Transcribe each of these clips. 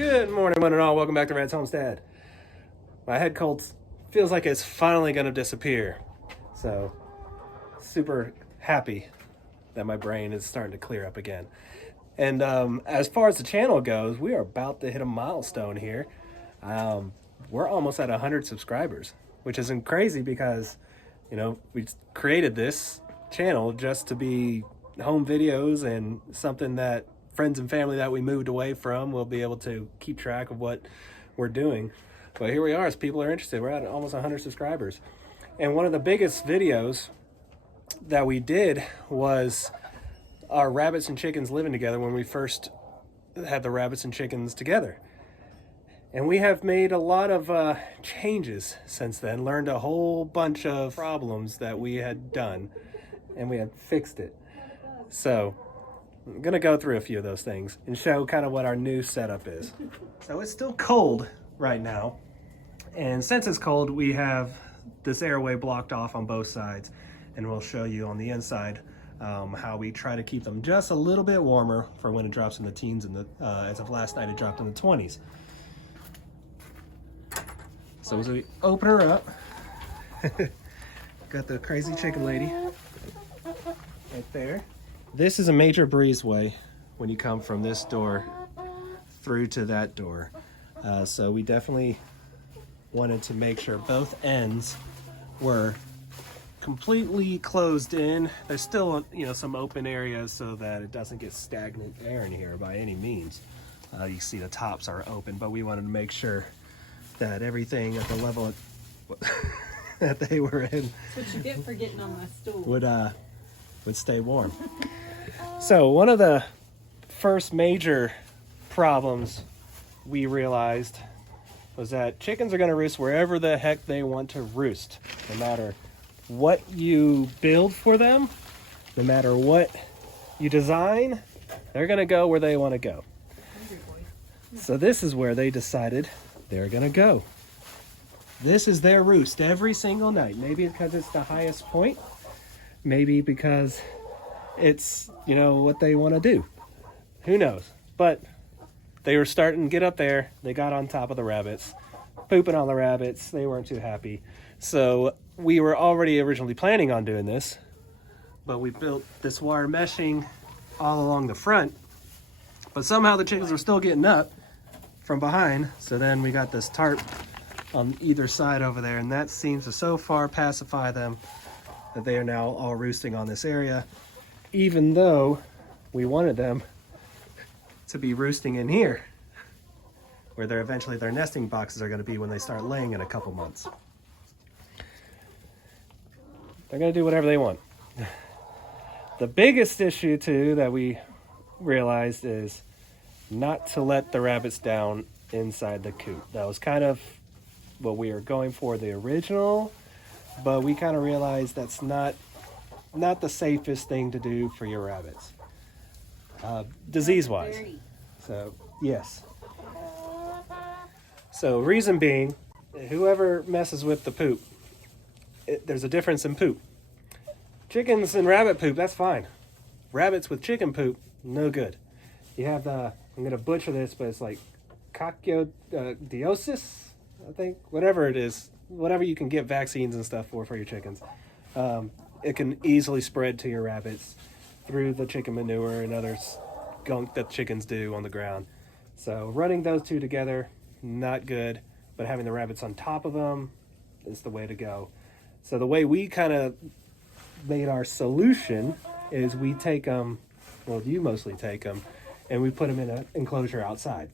Good morning, one and all. Welcome back to Red's Homestead. My head cold feels like it's finally going to disappear. So, super happy that my brain is starting to clear up again. And as far as the channel goes, we are about to hit a milestone here. We're almost at 100 subscribers, which isn't crazy because, you know, we created this channel just to be home videos and something that friends and family that we moved away from will be able to keep track of what we're doing. But here we are, as people are interested. We're at almost 100 subscribers. And one of the biggest videos that we did was our rabbits and chickens living together when we first had the rabbits and chickens together. And we have made a lot of changes since then, learned a whole bunch of problems that we had done, and we had fixed it. So I'm going to go through a few of those things and show kind of what our new setup is. So it's still cold right now. And since it's cold, we have this airway blocked off on both sides. And we'll show you on the inside how we try to keep them just a little bit warmer for when it drops in the teens. And as of last night, it dropped in the 20s. So as we open her up, got the crazy chicken lady right there. This is a major breezeway when you come from this door through to that door. So we definitely wanted to make sure both ends were completely closed in. There's still, you know, some open areas so that it doesn't get stagnant air in here by any means. You see the tops are open, but we wanted to make sure that everything at the level that they were in. That's what you get for getting on my stool. Would stay warm. So one of the first major problems we realized was that chickens are going to roost wherever the heck they want to roost. No matter what you build for them, no matter what you design, they're going to go where they want to go. So this is where they decided they're going to go. This is their roost every single night. Maybe because it's the highest point. Maybe because it's, you know, what they want to do. Who knows? But they were starting to get up there. They got on top of the rabbits, pooping on the rabbits. They weren't too happy. So we were already originally planning on doing this, but we built this wire meshing all along the front. But somehow the chickens were still getting up from behind. So then we got this tarp on either side over there, and that seems to so far pacify them that they are now all roosting on this area, even though we wanted them to be roosting in here, where they're eventually their nesting boxes are going to be when they start laying in a couple months. They're going to do whatever they want. The biggest issue too that we realized is not to let the rabbits down inside the coop. That was kind of what we were going for the original, but we kind of realized that's not the safest thing to do for your rabbits, disease-wise. So yes. So reason being, whoever messes with the poop, there's a difference in poop. Chickens and rabbit poop, that's fine. Rabbits with chicken poop, no good. You have the, I'm gonna butcher this, but it's like coccidiosis, I think, whatever it is. Whatever you can get vaccines and stuff for your chickens. It can easily spread to your rabbits through the chicken manure and other gunk that chickens do on the ground. So running those two together, not good, but having the rabbits on top of them is the way to go. So the way we kind of made our solution is we take them, well, you mostly take them, and we put them in an enclosure outside,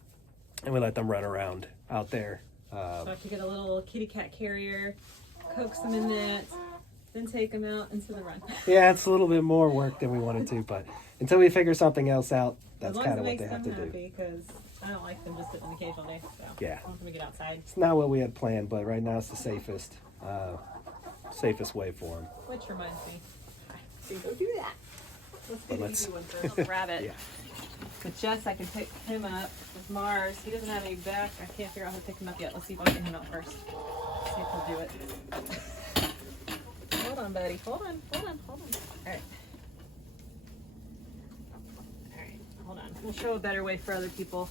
and we let them run around out there. So I have to get a little kitty cat carrier, coax them in that, then take them out into the run. Yeah, it's a little bit more work than we wanted to, but until we figure something else out, that's kind of what they have to do. Because I don't like them just sitting on the cage all day. So Yeah. I want them to get outside. It's not what we had planned, but right now it's the safest way for them. Which reminds me, so go do that. Let's get an easy one for a little rabbit. Yeah. With Jess, I can pick him up. With Mars, he doesn't have any back. I can't figure out how to pick him up yet. Let's see if I can get him out first. See if he'll do it. Hold on, buddy. Hold on. All right. Hold on. We'll show a better way for other people.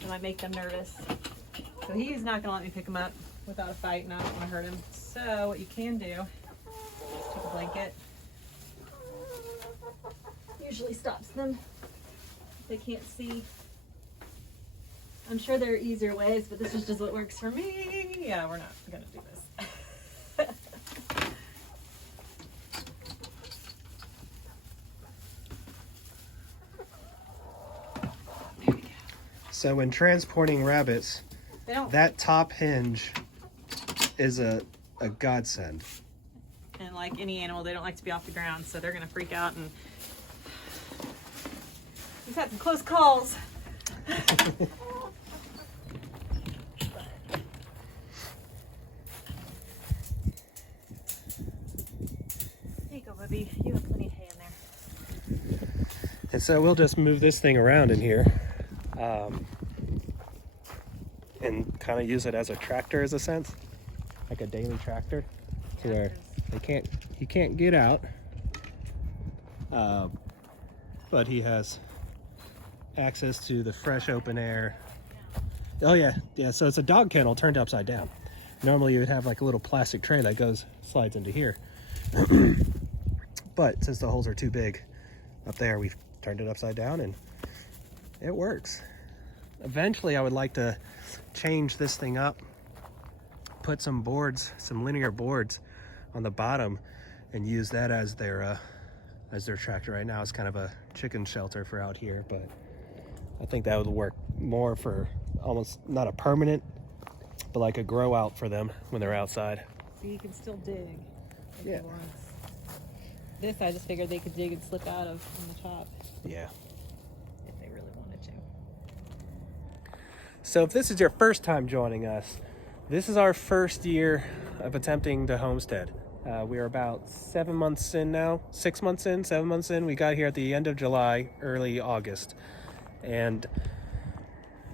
It might make them nervous. So he's not gonna let me pick him up without a fight, and I don't want to hurt him. So what you can do is take a blanket. Usually stops them if they can't see. I'm sure there are easier ways, but this is just what works for me. Yeah, we're not gonna do this. So when transporting rabbits, that top hinge is a godsend. And like any animal, they don't like to be off the ground, so they're gonna freak out. And we've had some close calls. There you go, Bubby. You have plenty of hay in there. And so we'll just move this thing around in here. And kind of use it as a tractor, as a sense, like a daily tractor, to where he can't get out, but he has access to the fresh open air. Oh yeah. So it's a dog kennel turned upside down. Normally you would have like a little plastic tray that slides into here, but since the holes are too big up there, we've turned it upside down and it works. Eventually I would like to change this thing up, put some linear boards on the bottom, and use that as their tractor. Right now it's kind of a chicken shelter for out here, but I think that would work more for almost not a permanent, but like a grow out for them when they're outside. So you can still dig if Yeah. you want. This I just figured they could dig and slip out of from the top Yeah. if they really wanted to. So if this is your first time joining us, this is our first year of attempting to homestead. We are about 7 months in now, 6 months in, 7 months in. We got here at the end of July, early August, and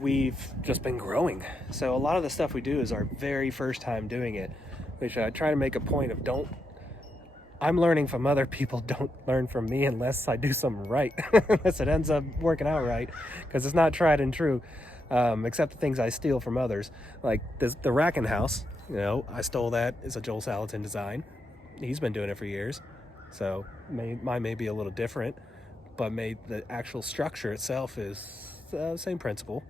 we've just been growing. So a lot of the stuff we do is our very first time doing it, which I try to make a point of I'm learning from other people, don't learn from me unless I do something right, unless it ends up working out right, because it's not tried and true. Except the things I steal from others, like the Racking House. I stole that. It's a Joel Salatin design. He's been doing it for years, so mine may be a little different, but the actual structure itself is the same principle.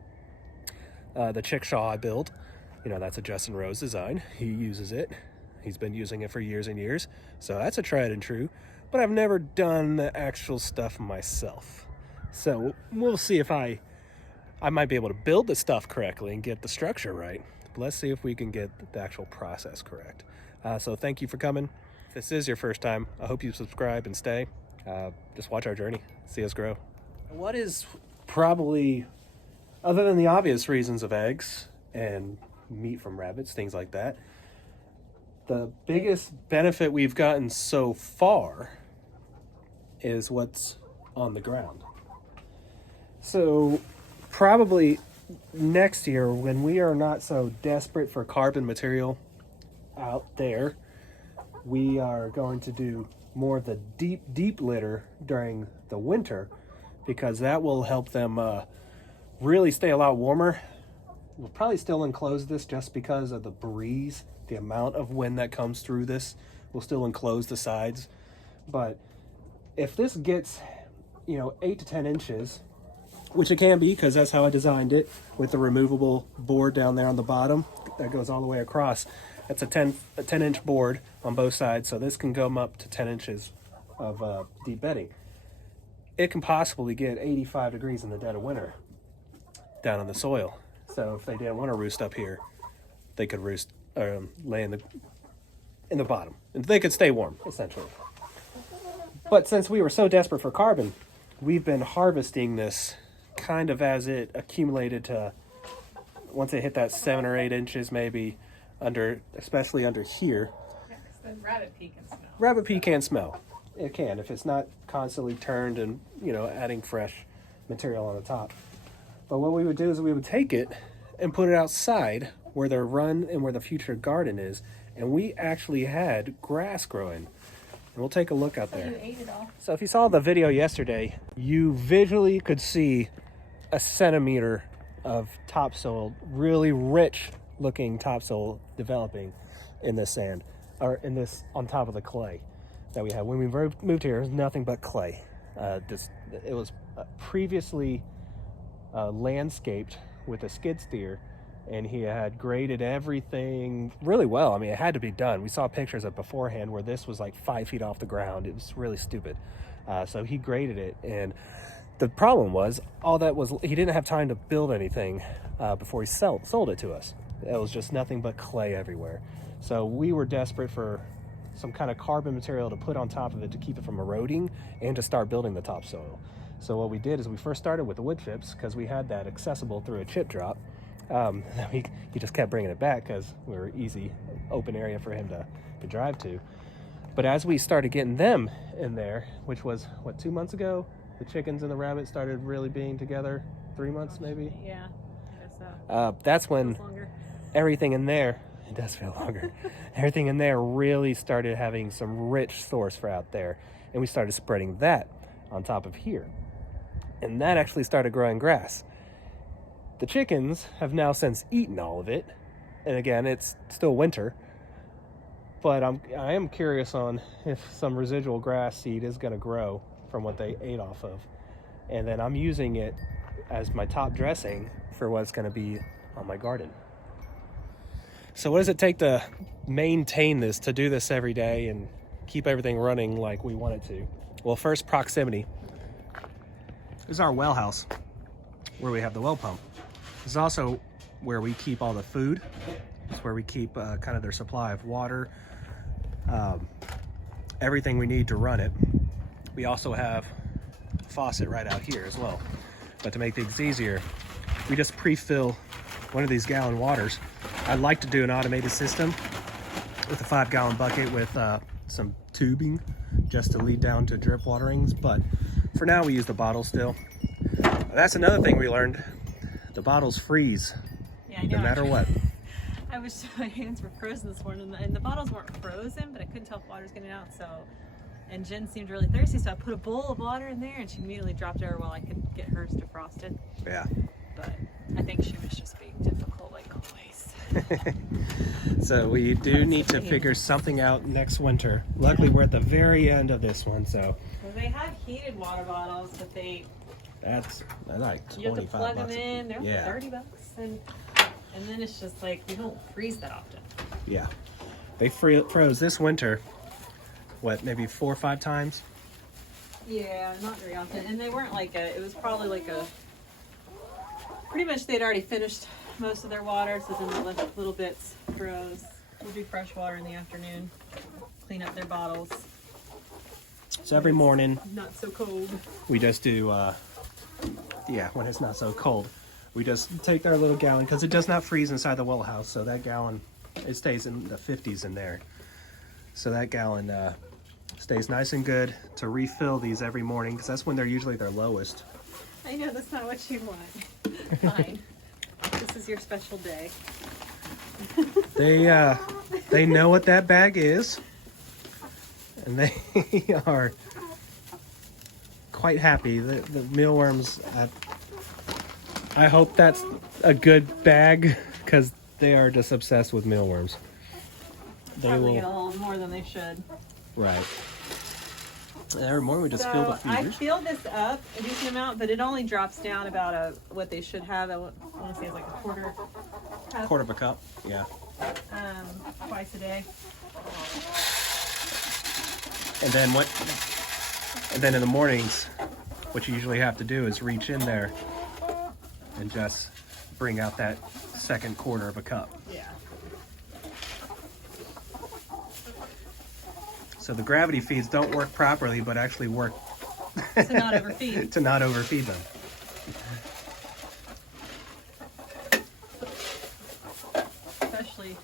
The chickshaw I built, that's a Justin Rose design. He uses it. He's been using it for years and years, so that's a tried and true. But I've never done the actual stuff myself, so we'll see if I might be able to build the stuff correctly and get the structure right. But let's see if we can get the actual process correct. So thank you for coming. If this is your first time, I hope you subscribe and stay. Just watch our journey, see us grow. What is probably, other than the obvious reasons of eggs and meat from rabbits, things like that, the biggest benefit we've gotten so far is what's on the ground. So probably next year, when we are not so desperate for carbon material out there, we are going to do more of the deep litter during the winter, because that will help them really stay a lot warmer. We'll probably still enclose this just because of the breeze, the amount of wind that comes through this. We'll still enclose the sides, but if this gets 8 to 10 inches, which it can be because that's how I designed it, with the removable board down there on the bottom that goes all the way across. That's a 10-inch board on both sides, so this can go up to 10 inches of deep bedding. It can possibly get 85 degrees in the dead of winter down in the soil. So if they didn't want to roost up here, they could roost lay in the bottom, and they could stay warm essentially. But since we were so desperate for carbon, we've been harvesting this kind of as it accumulated to, once it hit that 7 or 8 inches, maybe especially under here. Yeah, 'cause the rabbit pee can smell. Rabbit pee can smell. It can, if it's not constantly turned and adding fresh material on the top. But what we would do is we would take it and put it outside where the run and where the future garden is, and we actually had grass growing. And we'll take a look out there. You ate it all. So if you saw the video yesterday, you visually could see a centimeter of topsoil, really rich looking topsoil developing in this sand, or in this, on top of the clay that we had. When we moved here, it was nothing but clay. It was previously landscaped with a skid steer, and he had graded everything really well. I mean, it had to be done. We saw pictures of beforehand where this was like 5 feet off the ground. It was really stupid. So he graded it, and the problem was he didn't have time to build anything before he sold it to us. It was just nothing but clay everywhere. So we were desperate for some kind of carbon material to put on top of it to keep it from eroding and to start building the topsoil. So what we did is we first started with the wood chips, because we had that accessible through a chip drop. He just kept bringing it back because we were easy, open area for him to drive to. But as we started getting them in there, which was, 2 months ago? The chickens and the rabbits started really being together. 3 months maybe? Yeah, I guess so. That's when everything in there, it does feel longer, everything in there really started having some rich source for out there. And we started spreading that on top of here. And that actually started growing grass. The chickens have now since eaten all of it. And again, it's still winter. But I am curious on if some residual grass seed is going to grow from what they ate off of. And then I'm using it as my top dressing for what's going to be on my garden. So what does it take to maintain this, to do this every day and keep everything running like we want it to? Well, first, proximity. This is our well house where we have the well pump. This is also where we keep all the food. It's where we keep kind of their supply of water, everything we need to run it. We also have a faucet right out here as well. But to make things easier, we just pre-fill one of these gallon waters. I'd like to do an automated system with a 5-gallon bucket with some tubing just to lead down to drip waterings, but for now we use the bottle still. That's another thing we learned. The bottles freeze, yeah, I know. No matter what. My hands were frozen this morning, and the bottles weren't frozen, but I couldn't tell if water's getting out. And Jen seemed really thirsty, so I put a bowl of water in there, and she immediately dropped over while I could get hers defrosted. Yeah. But I think she was just being difficult, like always. So we do need to figure something out next winter. Luckily, we're at the very end of this one, so. Well, they have heated water bottles, but That's like 25 bucks. You have to plug them in. They're Yeah. 30 bucks, and then it's just like we don't freeze that often. Yeah, they froze this winter. What, maybe 4 or 5 times? Yeah, not very often. And they weren't like it was probably like pretty much they'd already finished most of their water, so then the little bits froze. We'll do fresh water in the afternoon, clean up their bottles. So every morning, Not so cold. we just do, when it's not so cold, we just take our little gallon, because it does not freeze inside the well house, so that gallon, it stays in the 50s in there. So that gallon stays nice and good to refill these every morning, because that's when they're usually their lowest. I know, that's not what you want. Fine. This is your special day. They know what that bag is, and they are quite happy. The mealworms, I hope that's a good bag, because they are just obsessed with mealworms. They Probably will get a little more than they should. Right. Every morning we just fill the I feeders. filled this up a decent amount, but it only drops down about what they should have. I want to say it's like a quarter cup. Quarter of a cup. Yeah. Twice a day. And then in the mornings, what you usually have to do is reach in there and just bring out that second quarter of a cup. Yeah. So the gravity feeds don't work properly, but actually work To not overfeed. to not overfeed them. Especially,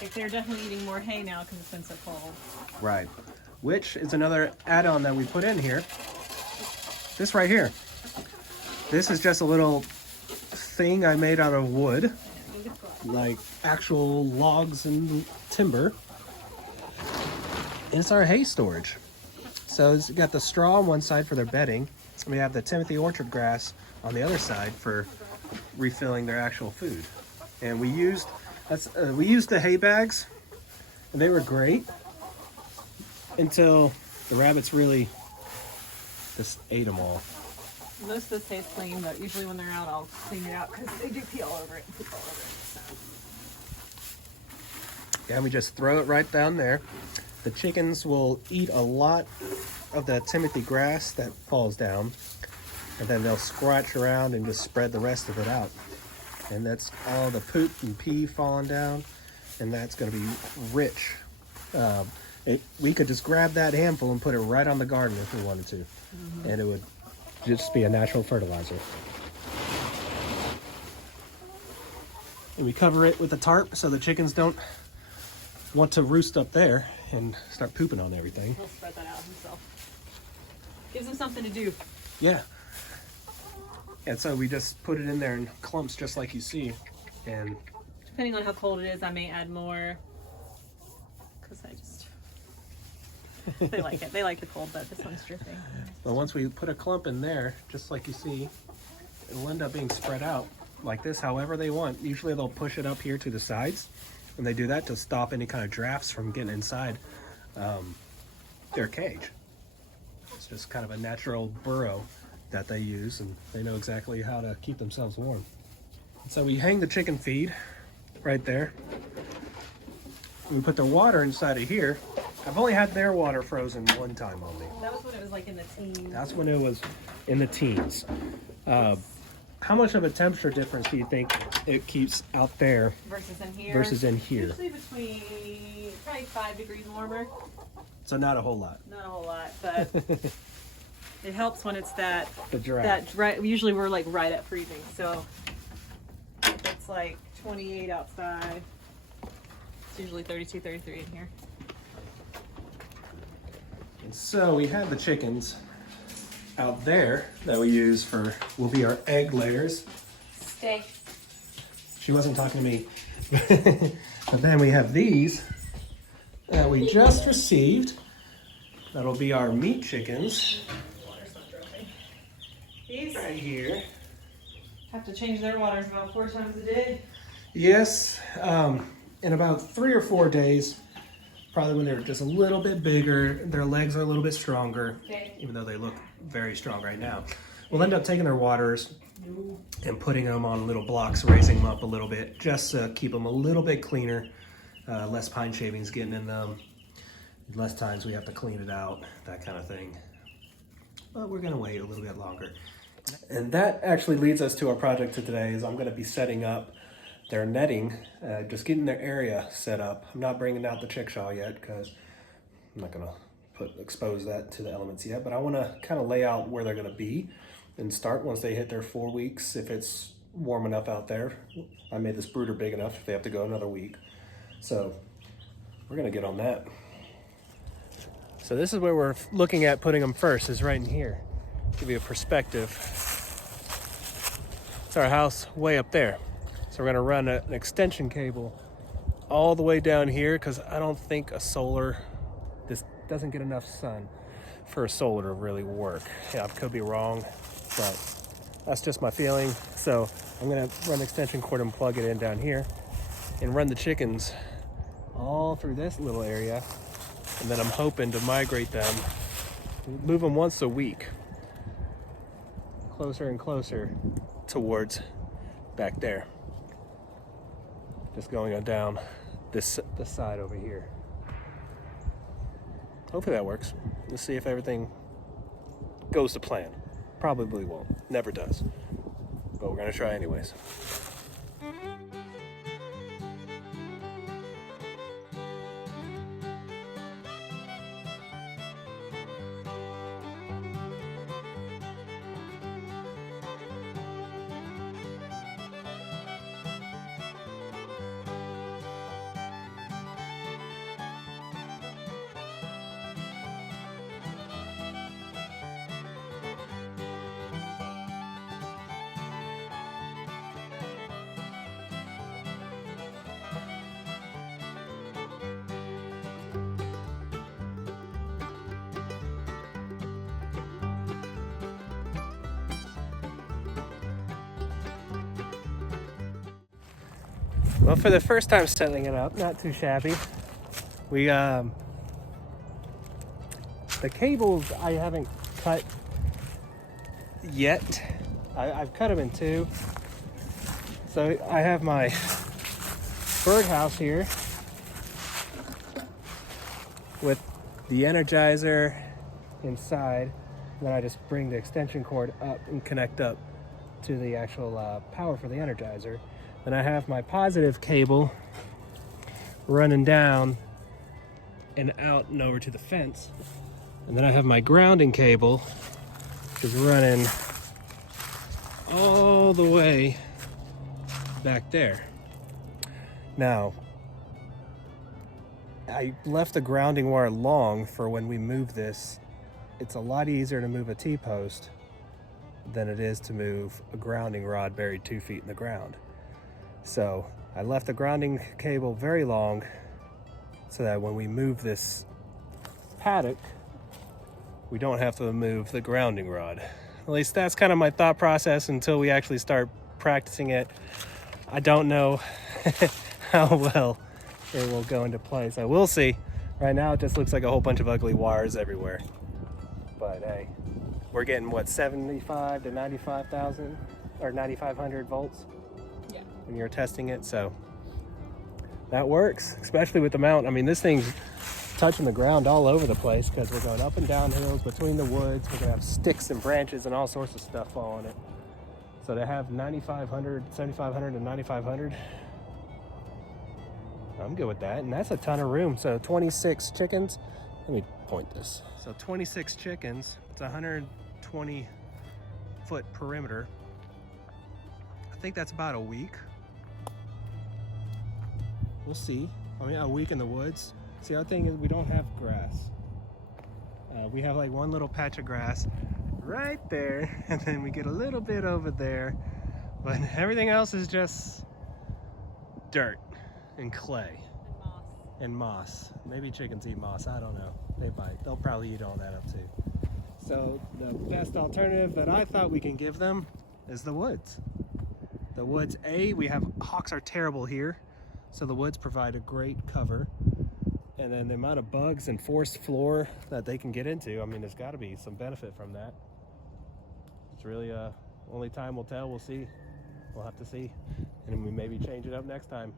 like they're definitely eating more hay now because it's been so cold. Right. Which is another add-on that we put in here. This right here. This is just a little thing I made out of wood, like actual logs and timber. And it's our hay storage. So it's got the straw on one side for their bedding, We have the Timothy orchard grass on the other side for refilling their actual food. And we used the hay bags, and they were great until the rabbits really just ate them all. Most of this stays clean, but usually when they're out, I'll clean it out because they do pee all over it and poop all over it. So. Yeah, we just throw it right down there. The chickens will eat a lot of the Timothy grass that falls down, and then they'll scratch around and just spread the rest of it out. And that's all the poop and pee falling down, and that's going to be rich. We could just grab that handful and put it right on the garden if we wanted to, and it would just be a natural fertilizer. And we cover it with a tarp so the chickens don't want to roost up there and start pooping on everything. He'll spread that out himself. Gives him something to do. Yeah. And so we just put it in there in clumps just like you see. And depending on how cold it is, I may add more. Because they like it. They like the cold, but this one's dripping. but once we put a clump in there, just like you see, it'll end up being spread out like this however they want. Usually they'll push it up here to the sides, and they do that to stop any kind of drafts from getting inside their cage. It's just kind of a natural burrow that they use, and they know exactly how to keep themselves warm. So we hang the chicken feed right there. We put the water inside of here. I've only had their water frozen one time only. That was when it was like in the teens. That's when it was in the teens. How much of a temperature difference do you think it keeps out there versus in here? Usually between probably 5 degrees warmer. So not a whole lot. Not a whole lot, but it helps when it's that. The draft. Usually we're like right at freezing. So if it's like 28 outside, it's usually 32, 33 in here. And so we have the chickens out there that we use will be our egg layers. Stay. She wasn't talking to me. But then we have these that we just received. That'll be our meat chickens. Water's not dropping. These Right here. have to change their waters about 4 times a day. Yes, in about 3 or 4 days, probably when they're just a little bit bigger, their legs are a little bit stronger, even though they look very strong right now. We'll end up taking their waters and putting them on little blocks, raising them up a little bit, just to keep them a little bit cleaner, less pine shavings getting in them, less times we have to clean it out, that kind of thing. But we're gonna wait a little bit longer. And that actually leads us to our project today, is I'm gonna be setting up their netting, just getting their area set up. I'm not bringing out the chickshaw yet because I'm not gonna expose that to the elements yet, but I wanna kind of lay out where they're gonna be and start once they hit their 4 weeks. If it's warm enough out there, I made this brooder big enough if they have to go another week. So we're gonna get on that. So this is where we're looking at putting them first, is right in here. Give you a perspective. It's our house way up there. So we're gonna run an extension cable all the way down here because I don't think this doesn't get enough sun for a solar to really work. Yeah, I could be wrong, but that's just my feeling. So I'm gonna run extension cord and plug it in down here and run the chickens all through this little area. And then I'm hoping to migrate them, move them once a week, closer and closer towards back there. Just going on down this side over here. Hopefully that works. Let's see if everything goes to plan. Probably won't. Never does. But we're gonna try anyways. Well, for the first time setting it up, not too shabby. We the cables I haven't cut yet. I've cut them in two. So I have my birdhouse here with the Energizer inside. Then I just bring the extension cord up and connect up to the actual power for the Energizer. Then I have my positive cable running down and out and over to the fence. And then I have my grounding cable, which is running all the way back there. Now, I left the grounding wire long for when we move this. It's a lot easier to move a T-post than it is to move a grounding rod buried 2 feet in the ground. So I left the grounding cable very long so that when we move this paddock, we don't have to move the grounding rod. At least that's kind of my thought process until we actually start practicing it. I don't know how well it will go into place. So we'll see. Right now it just looks like a whole bunch of ugly wires everywhere. But hey, we're getting what, 75 to 95,000 or 9,500 volts? Yeah. When you're testing it, so that works, especially with the mount. I mean, this thing's touching the ground all over the place because we're going up and down hills between the woods. We're gonna have sticks and branches and all sorts of stuff fall on it. So to have 9,500, 7,500 and 9,500, I'm good with that. And that's a ton of room. So 26 chickens. Let me point this. So 26 chickens, it's 120 foot perimeter. I think that's about a week. We'll see. I mean, a week in the woods. See, the other thing is we don't have grass. We have like one little patch of grass right there, and then we get a little bit over there, but everything else is just dirt and clay and moss. Maybe chickens eat moss, I don't know. They bite. They'll probably eat all that up too. So the best alternative that I thought we can give them is the woods. The woods, hawks are terrible here, so the woods provide a great cover. And then the amount of bugs and forced floor that they can get into, I mean, there's got to be some benefit from that. It's really only time will tell. We'll see. We'll have to see. And we maybe change it up next time.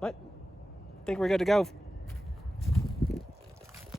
But I think we're good to go.